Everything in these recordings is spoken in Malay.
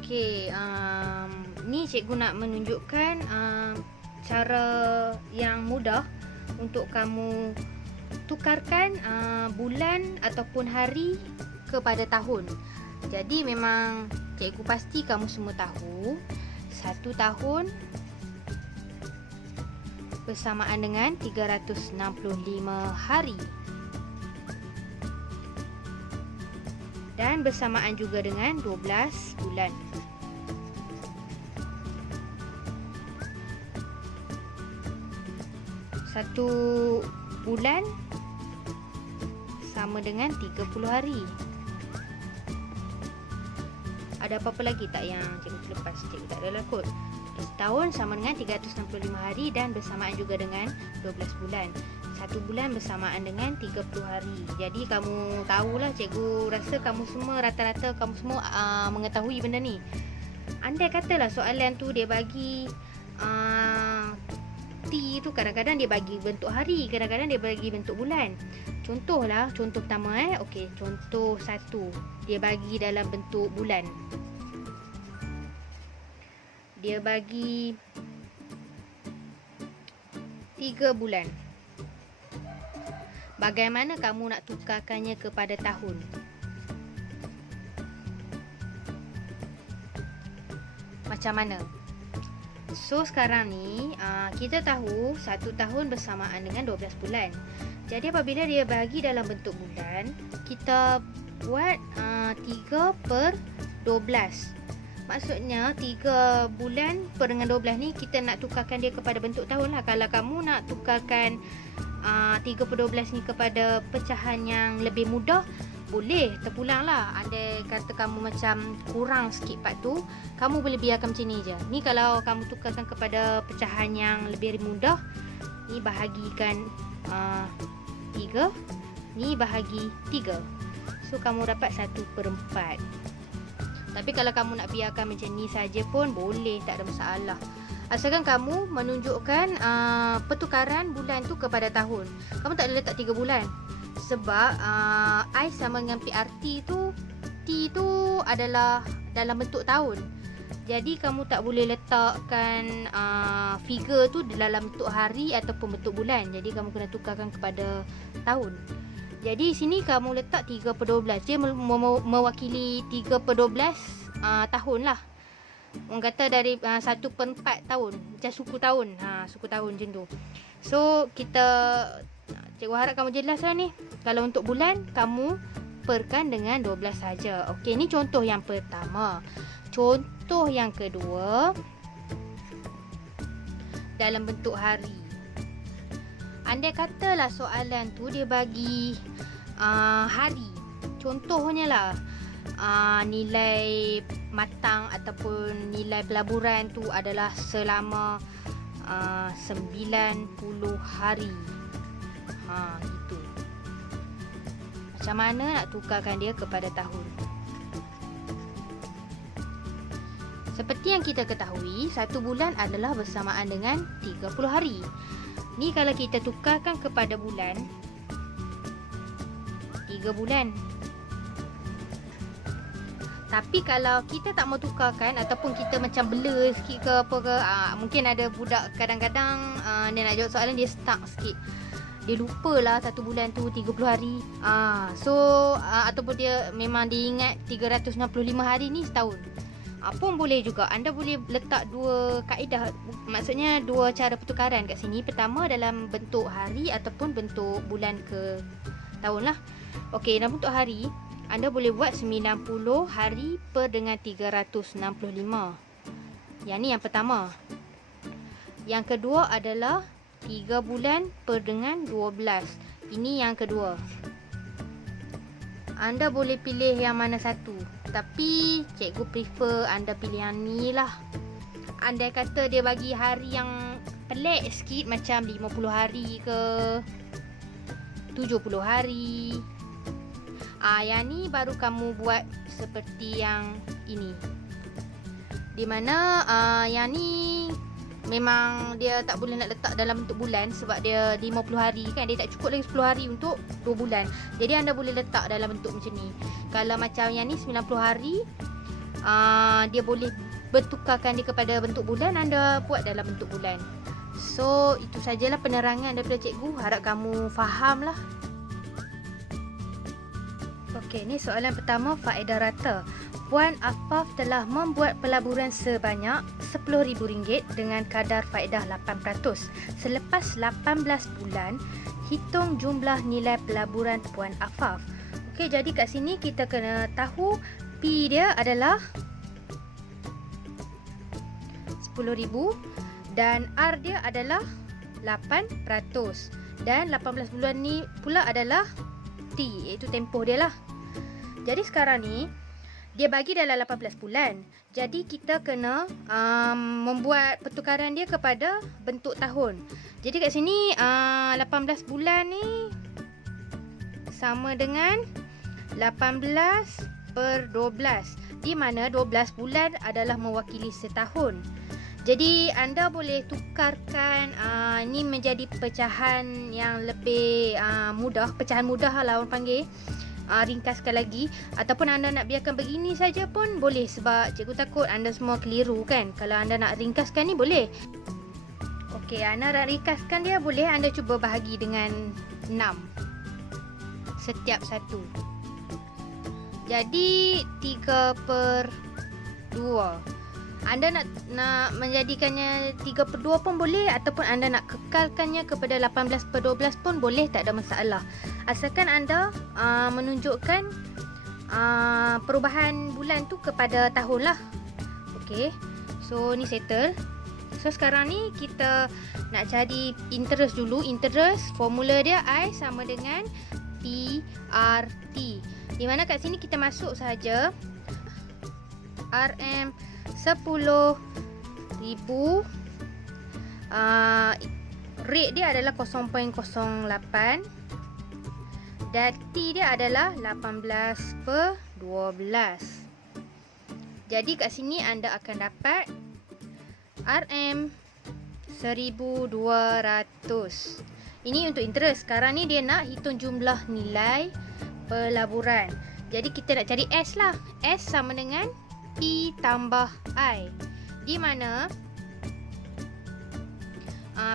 Okey, ni cikgu nak menunjukkan cara yang mudah untuk kamu tukarkan bulan ataupun hari kepada tahun. Jadi memang cikgu pasti kamu semua tahu 1 tahun bersamaan dengan 365 hari. Dan bersamaan juga dengan 12 bulan. Satu bulan sama dengan 30 hari. Ada apa-apa lagi tak yang cikgu lepas? Cikgu tak ada lah kot. Setahun sama dengan 365 hari dan bersamaan juga dengan 12 bulan. 1 bulan bersamaan dengan 30 hari. Jadi kamu tahulah, cikgu rasa kamu semua rata-rata kamu semua mengetahui benda ni. Andai katalah soalan tu dia bagi T tu kadang-kadang dia bagi bentuk hari, kadang-kadang dia bagi bentuk bulan. Contohlah, contoh pertama okey, contoh 1 dia bagi dalam bentuk bulan. Dia bagi 3 bulan. Bagaimana kamu nak tukarkannya kepada tahun? Macam mana? So sekarang ni kita tahu 1 tahun bersamaan dengan 12 bulan. Jadi apabila dia bagi dalam bentuk bulan, kita buat 3/12. Maksudnya 3 bulan per dengan 12 ni kita nak tukarkan dia kepada bentuk tahun lah. Kalau kamu nak tukarkan 3/12 ni kepada pecahan yang lebih mudah, boleh terpulang lah. Andai kata kamu macam kurang sikit part tu, kamu boleh biarkan macam ni je. Ni kalau kamu tukarkan kepada pecahan yang lebih mudah, ni bahagikan 3, ni bahagi 3. So kamu dapat 1/4. Tapi kalau kamu nak biarkan macam ni saja pun boleh, tak ada masalah. Asalkan kamu menunjukkan pertukaran bulan tu kepada tahun. Kamu tak boleh letak 3 bulan. Sebab I sama dengan PRT tu, T tu adalah dalam bentuk tahun. Jadi kamu tak boleh letakkan figure tu dalam bentuk hari ataupun bentuk bulan. Jadi kamu kena tukarkan kepada tahun. Jadi sini kamu letak 3/12. Dia mewakili 3/12 tahun lah. Orang kata dari 1/4 tahun, macam suku tahun. Suku tahun macam tu. So kita, cikgu harap kamu jelas lah ni. Kalau untuk bulan, kamu perkan dengan 12 saja. Okey, ni contoh yang pertama. Contoh yang kedua, dalam bentuk hari. Andai katalah soalan tu dia bagi hari. Contohnya lah, nilai matang ataupun nilai pelaburan tu adalah selama 90 hari. Gitu. Macam mana nak tukarkan dia kepada tahun? Seperti yang kita ketahui, 1 bulan adalah bersamaan dengan 30 hari. Ni kalau kita tukarkan kepada bulan, 3 bulan. Tapi kalau kita tak mau tukarkan ataupun kita macam blur sikit ke apa ke, mungkin ada budak kadang-kadang dia nak jawab soalan dia stuck sikit. Dia lupalah 1 bulan tu 30 hari. Ataupun dia memang dia ingat 365 hari ni setahun. Pun boleh juga. Anda boleh letak 2 kaedah, maksudnya 2 cara pertukaran kat sini. Pertama dalam bentuk hari ataupun bentuk bulan ke tahun lah. Okey, dalam bentuk hari, anda boleh buat 90 hari per dengan 365. Yang ni yang pertama. Yang kedua adalah 3 bulan per dengan 12. Ini yang kedua. Anda boleh pilih yang mana satu. Tapi cikgu prefer anda pilih yang ni lah. Andai kata dia bagi hari yang pelik sikit, macam 50 hari ke 70 hari, yang ni baru kamu buat seperti yang ini. Di mana yang ni memang dia tak boleh nak letak dalam bentuk bulan sebab dia 50 hari kan, dia tak cukup lagi 10 hari untuk 2 bulan. Jadi anda boleh letak dalam bentuk macam ni. Kalau macam yang ni 90 hari, dia boleh bertukarkan dia kepada bentuk bulan, anda buat dalam bentuk bulan. So itu sajalah penerangan daripada cikgu, harap kamu faham lah. Okey, ni soalan pertama, faedah rata. Puan Afaf telah membuat pelaburan sebanyak RM10,000 dengan kadar faedah 8%. Selepas 18 bulan, hitung jumlah nilai pelaburan Puan Afaf. Okey, jadi kat sini kita kena tahu P dia adalah 10,000 dan R dia adalah 8%. Dan 18 bulan ni pula adalah T, iaitu tempoh dia lah. Jadi sekarang ni dia bagi dalam 18 bulan. Jadi kita kena membuat pertukaran dia kepada bentuk tahun. Jadi kat sini 18 bulan ni sama dengan 18/12, di mana 12 bulan adalah mewakili setahun. Jadi anda boleh tukarkan ni menjadi pecahan yang lebih mudah, pecahan mudah lah orang panggil. Ringkaskan lagi, ataupun anda nak biarkan begini saja pun boleh, sebab cikgu takut anda semua keliru kan. Kalau anda nak ringkaskan ni boleh. Okey, anda nak ringkaskan dia boleh, anda cuba bahagi dengan 6 setiap satu. Jadi 3/2. Anda nak menjadikannya 3/2 pun boleh, ataupun anda nak kekalkannya kepada 18/12 pun boleh, tak ada masalah. Asalkan anda menunjukkan perubahan bulan tu kepada tahun lah. Okey, so ni settle. So sekarang ni kita nak cari interest dulu. Interest, formula dia I sama dengan PRT, di mana kat sini kita masuk sahaja RM 10,000, rate dia adalah 0.08 dan T dia adalah 18/12. Jadi kat sini anda akan dapat RM 1,200. Ini untuk interest. Sekarang ni dia nak hitung jumlah nilai pelaburan. Jadi kita nak cari S lah. S sama dengan P tambah I, di mana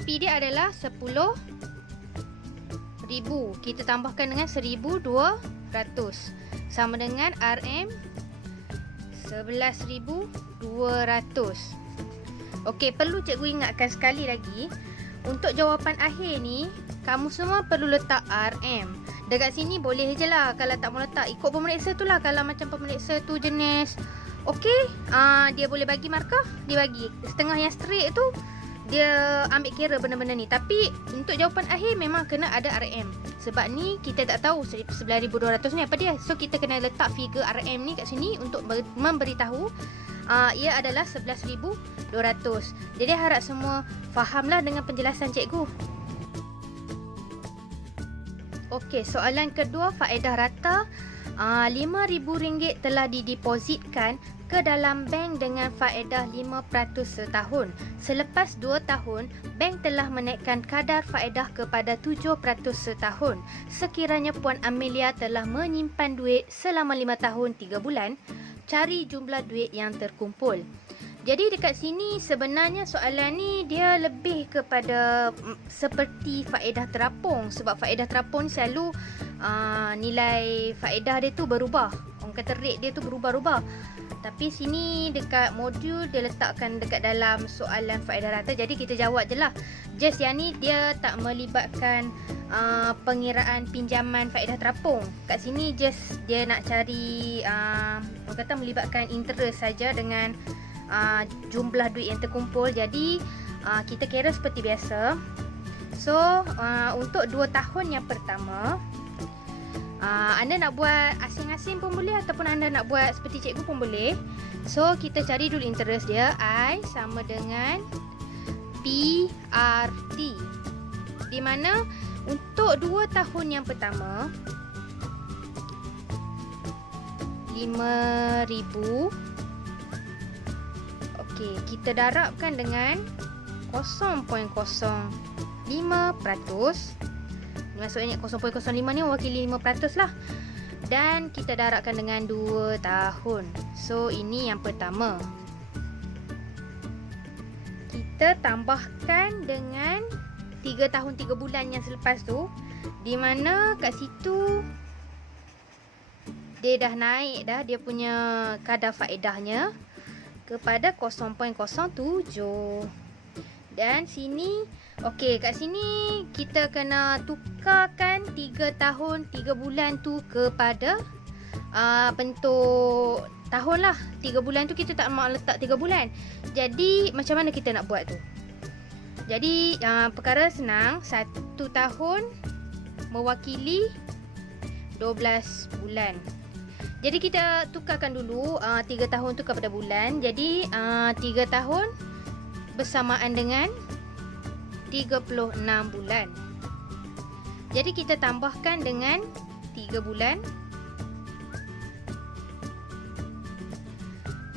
P dia adalah 10,000. Kita tambahkan dengan 1,200 sama dengan RM 11,200. Okey, perlu cikgu ingatkan sekali lagi, untuk jawapan akhir ni kamu semua perlu letak RM. Dekat sini boleh je lah, kalau tak mau letak ikut pemeriksa tu lah. Kalau macam pemeriksa tu jenis okey, dia boleh bagi markah, dia bagi setengah yang straight tu, dia ambil kira benda-benda ni. Tapi untuk jawapan akhir memang kena ada RM. Sebab ni kita tak tahu 11,200 ni apa dia. So kita kena letak figure RM ni kat sini untuk memberitahu ia adalah 11,200. Jadi harap semua fahamlah dengan penjelasan cikgu. Okey, soalan kedua, faedah rata. RM5,000 telah didepositkan ke dalam bank dengan faedah 5% setahun. Selepas 2 tahun, bank telah menaikkan kadar faedah kepada 7% setahun. Sekiranya Puan Amelia telah menyimpan duit selama 5 tahun 3 bulan, cari jumlah duit yang terkumpul. Jadi dekat sini sebenarnya soalan ni dia lebih kepada seperti faedah terapung. Sebab faedah terapung selalu nilai faedah dia tu berubah. Orang kata rate dia tu berubah-ubah. Tapi sini dekat modul dia letakkan dekat dalam soalan faedah rata. Jadi kita jawab je lah. Just yang ni dia tak melibatkan pengiraan pinjaman faedah terapung. Kat sini just dia nak cari orang kata melibatkan interest saja dengan jumlah duit yang terkumpul. Jadi kita kira seperti biasa. So untuk 2 tahun yang pertama, anda nak buat asing-asing pun boleh, ataupun anda nak buat seperti cikgu pun boleh. So kita cari dulu interest dia. I sama dengan PRT, di mana untuk 2 tahun yang pertama 5,000. Okey, kita darabkan dengan 0.05%. Maksudnya 0.05 ni mewakili 5% lah. dan kita darabkan dengan 2 tahun. So ini yang pertama. Kita tambahkan dengan 3 tahun 3 bulan yang selepas tu, di mana kat situ dia dah naik dah dia punya kadar faedahnya kepada 0.07. Dan sini, okey, kat sini kita kena tukarkan 3 tahun 3 bulan tu kepada bentuk tahun lah. 3 bulan tu kita tak mahu letak 3 bulan. Jadi macam mana kita nak buat tu? Jadi perkara senang. 1 tahun mewakili 12 bulan. Jadi kita tukarkan dulu 3 tahun tu kepada bulan. Jadi 3 tahun bersamaan dengan 36 bulan. Jadi kita tambahkan dengan 3 bulan.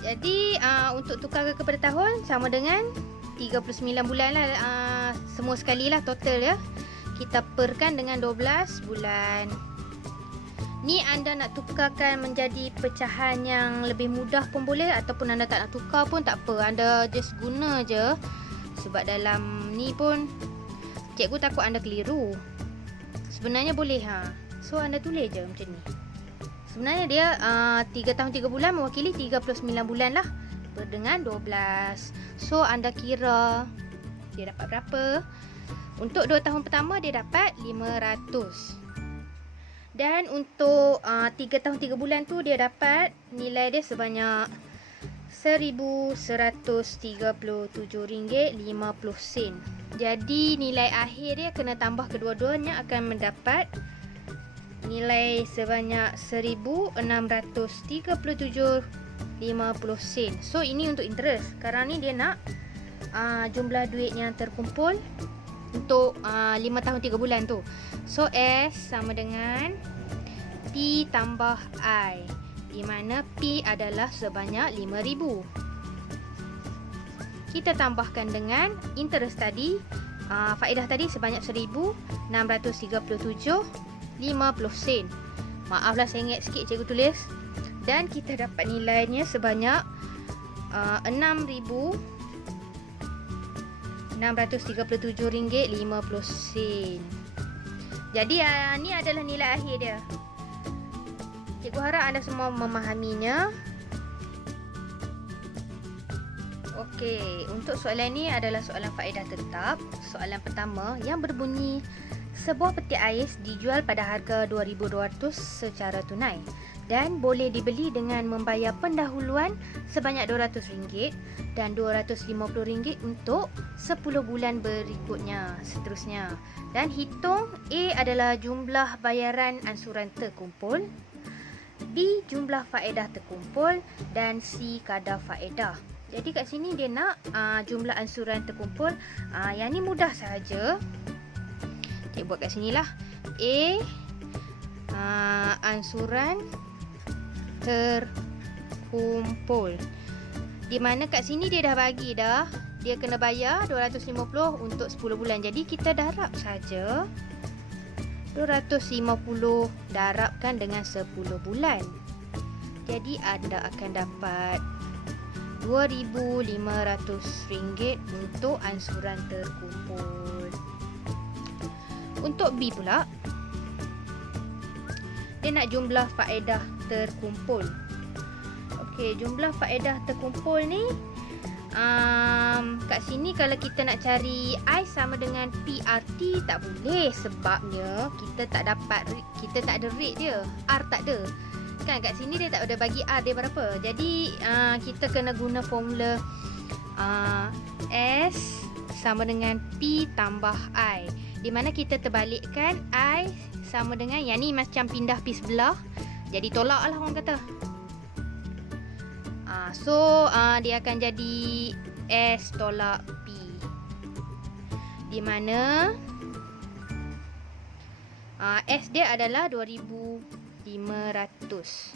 Jadi untuk tukarkan kepada tahun sama dengan 39 bulan lah, semua sekali lah total ya. Kita perkan dengan 12 bulan. Ni anda nak tukarkan menjadi pecahan yang lebih mudah pun boleh, ataupun anda tak nak tukar pun tak apa. Anda just guna je. Sebab dalam ni pun cikgu takut anda keliru. Sebenarnya boleh So anda tulis je macam ni. Sebenarnya dia 3 tahun 3 bulan mewakili 39 bulan lah. Dengan 12. So anda kira dia dapat berapa. Untuk 2 tahun pertama dia dapat 500. Dan untuk 3 tahun 3 bulan tu dia dapat nilai dia sebanyak RM1,137.50. Jadi nilai akhir dia kena tambah kedua-duanya akan mendapat nilai sebanyak RM1,637.50. So ini untuk interest. Sekarang ni dia nak jumlah duit yang terkumpul untuk 5 tahun 3 bulan tu. So S sama dengan P tambah I, di mana P adalah sebanyak 5,000. Kita tambahkan dengan interest tadi, faedah tadi sebanyak RM1,637.50. Maaflah saya ingat sikit cikgu tulis. Dan kita dapat nilainya sebanyak RM6,637.50. Jadi ni adalah nilai akhir dia. Cikgu harap anda semua memahaminya. Okey, untuk soalan ni adalah soalan faedah tetap. Soalan pertama yang berbunyi, sebuah peti ais dijual pada harga RM2,200 secara tunai dan boleh dibeli dengan membayar pendahuluan sebanyak RM200 dan RM250 untuk 10 bulan berikutnya seterusnya. Dan hitung A adalah jumlah bayaran ansuran terkumpul, B jumlah faedah terkumpul, dan C kadar faedah. Jadi kat sini dia nak jumlah ansuran terkumpul. Yang ni mudah sahaja. Kita buat kat sini lah. A ansuran terkumpul, di mana kat sini dia dah bagi dah dia kena bayar 250 untuk 10 bulan. Jadi kita darab saja 250 darabkan dengan 10 bulan. Jadi anda akan dapat RM2,500 untuk ansuran terkumpul. Untuk B pula, dia nak jumlah faedah terkumpul. Okey, jumlah faedah terkumpul ni kat sini kalau kita nak cari I sama dengan PRT tak boleh, sebabnya kita tak dapat, kita tak ada rate dia, R tak ada kan. Kat sini dia tak ada bagi R dia berapa. Jadi kita kena guna formula S sama dengan P tambah I, di mana kita terbalikkan I sama dengan, yang ni macam pindah P sebelah, jadi tolak lah orang kata. So dia akan jadi S tolak P, di mana S dia adalah 2,500.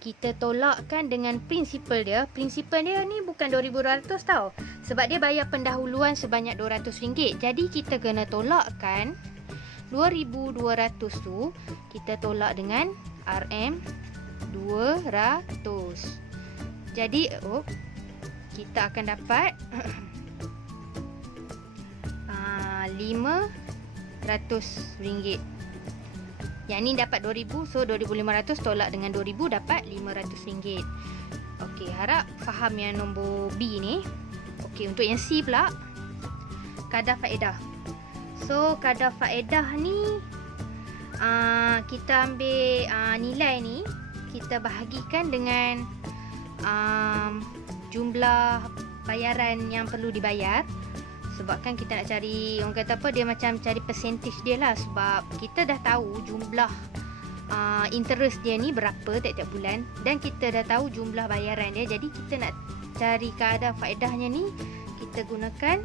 Kita tolakkan dengan prinsipal dia. Prinsipal dia ni bukan 2,200 tau, sebab dia bayar pendahuluan sebanyak RM200. Jadi kita kena tolakkan 2,200 tu, kita tolak dengan RM 200. Jadi kita akan dapat RM500. Yang ni dapat 2000, so 2500 tolak dengan 2000 dapat RM500. Okey, harap faham yang nombor B ni. Okey, untuk yang C pula, kadar faedah. So kadar faedah ni kita ambil nilai ni, kita bahagikan dengan jumlah bayaran yang perlu dibayar. Sebab kan kita nak cari, orang kata apa, dia macam cari percentage dia lah. Sebab kita dah tahu jumlah interest dia ni berapa tiap-tiap bulan, dan kita dah tahu jumlah bayaran dia. Jadi kita nak cari kadar faedahnya ni, kita gunakan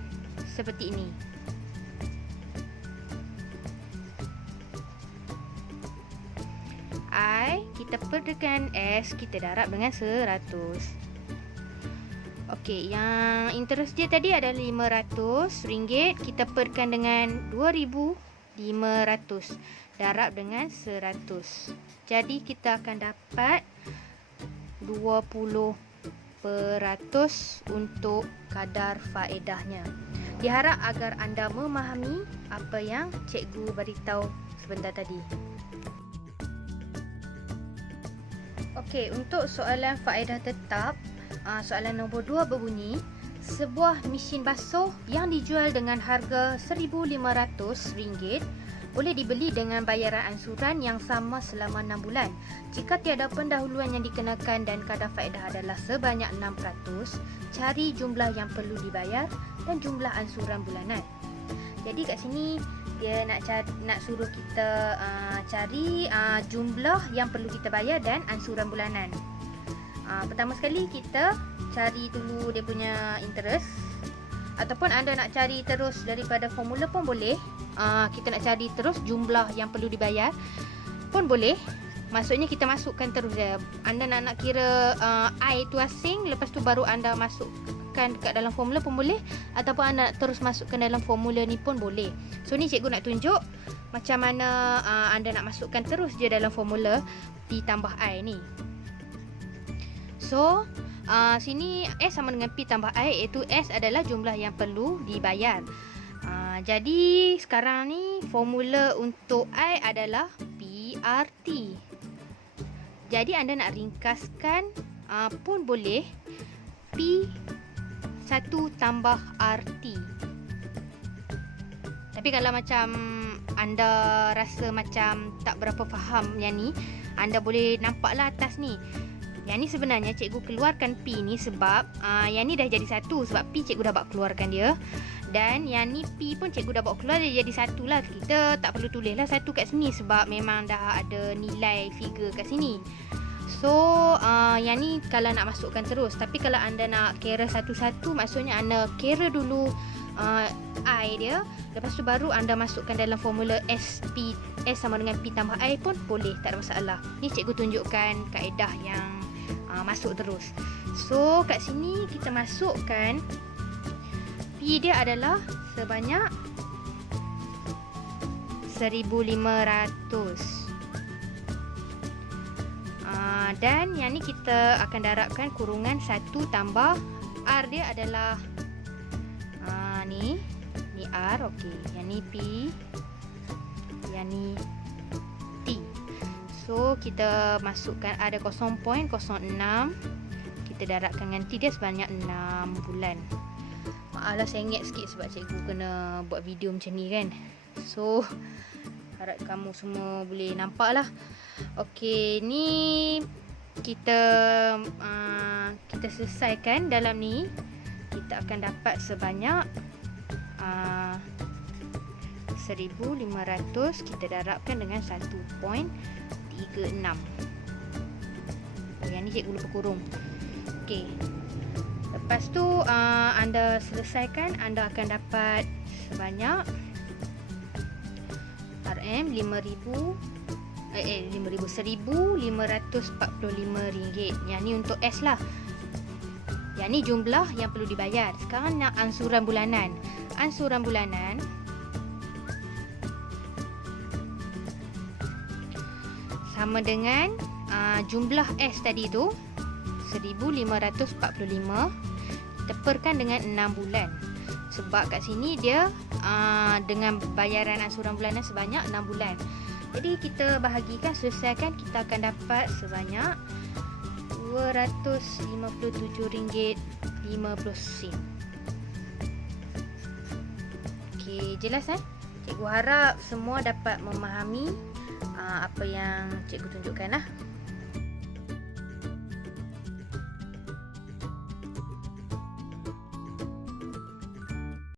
seperti ini. I kita per dengan S, kita darab dengan 100. Okey, yang interest dia tadi adalah RM500, kita perkan dengan 2,500 darab dengan 100. Jadi kita akan dapat 20% untuk kadar faedahnya. Diharap agar anda memahami apa yang cikgu beritahu sebentar tadi. Okey, untuk soalan faedah tetap, soalan nombor 2 berbunyi, sebuah mesin basuh yang dijual dengan harga RM1,500 boleh dibeli dengan bayaran ansuran yang sama selama 6 bulan. Jika tiada pendahuluan yang dikenakan dan kadar faedah adalah sebanyak 6%, cari jumlah yang perlu dibayar dan jumlah ansuran bulanan. Jadi kat sini dia nak suruh kita cari jumlah yang perlu kita bayar dan ansuran bulanan. Pertama sekali kita cari dulu dia punya interest, ataupun anda nak cari terus daripada formula pun boleh. Kita nak cari terus jumlah yang perlu dibayar pun boleh. Maksudnya kita masukkan terus dia. Anda nak kira I itu asing, lepas tu baru anda masukkan dekat dalam formula pun boleh, ataupun anda nak terus masukkan dalam formula ni pun boleh. So ni cikgu nak tunjuk macam mana anda nak masukkan terus je dalam formula P tambah I ni. So sini S sama dengan P tambah I, iaitu S adalah jumlah yang perlu dibayar. Jadi sekarang ni formula untuk I adalah PRT. Jadi anda nak ringkaskan pun boleh, P1 tambah RT. Tapi kalau macam anda rasa macam tak berapa faham yang ni, anda boleh nampaklah atas ni. Yang ni sebenarnya cikgu keluarkan P ni sebab yang ni dah jadi satu, sebab P cikgu dah buat keluarkan dia. Dan yang ni P pun cikgu dah bawa keluar, dia jadi satu lah. Kita tak perlu tulis lah satu kat sini sebab memang dah ada nilai figure kat sini. So yang ni kalau nak masukkan terus. Tapi kalau anda nak kira satu-satu, maksudnya anda kira dulu I dia, lepas tu baru anda masukkan dalam formula S sama dengan P tambah I pun boleh, tak ada masalah. Ni cikgu tunjukkan kaedah yang masuk terus. So kat sini kita masukkan P dia adalah sebanyak 1,500. Dan yang ni kita akan darabkan kurungan 1 tambah R dia adalah ni R, okey. Yang ni P, yang ni T. So kita masukkan ada 0.06, kita darabkan dengan T dia sebanyak 6 bulan. Maaflah saya ingat sikit sebab cikgu kena buat video macam ni kan. So harap kamu semua boleh nampak lah. Okey, ni kita selesaikan dalam ni. Kita akan dapat sebanyak 1,500 kita darabkan dengan 1.36. Yang ni cikgu lupa kurung. Okey, lepas tu anda selesaikan, anda akan dapat sebanyak RM 1,545 ringgit. Yang ni untuk S lah. Yang ni jumlah yang perlu dibayar. Sekarang nak ansuran bulanan. Ansuran bulanan sama dengan jumlah S tadi tu 1545 teperkan dengan 6 bulan. Sebab kat sini dia dengan bayaran ansuran bulanan sebanyak 6 bulan. Jadi kita bahagikan, selesaikan, kita akan dapat sebanyak RM257.50. Okey, jelas kan? Cikgu harap semua dapat memahami apa yang cikgu tunjukkan lah.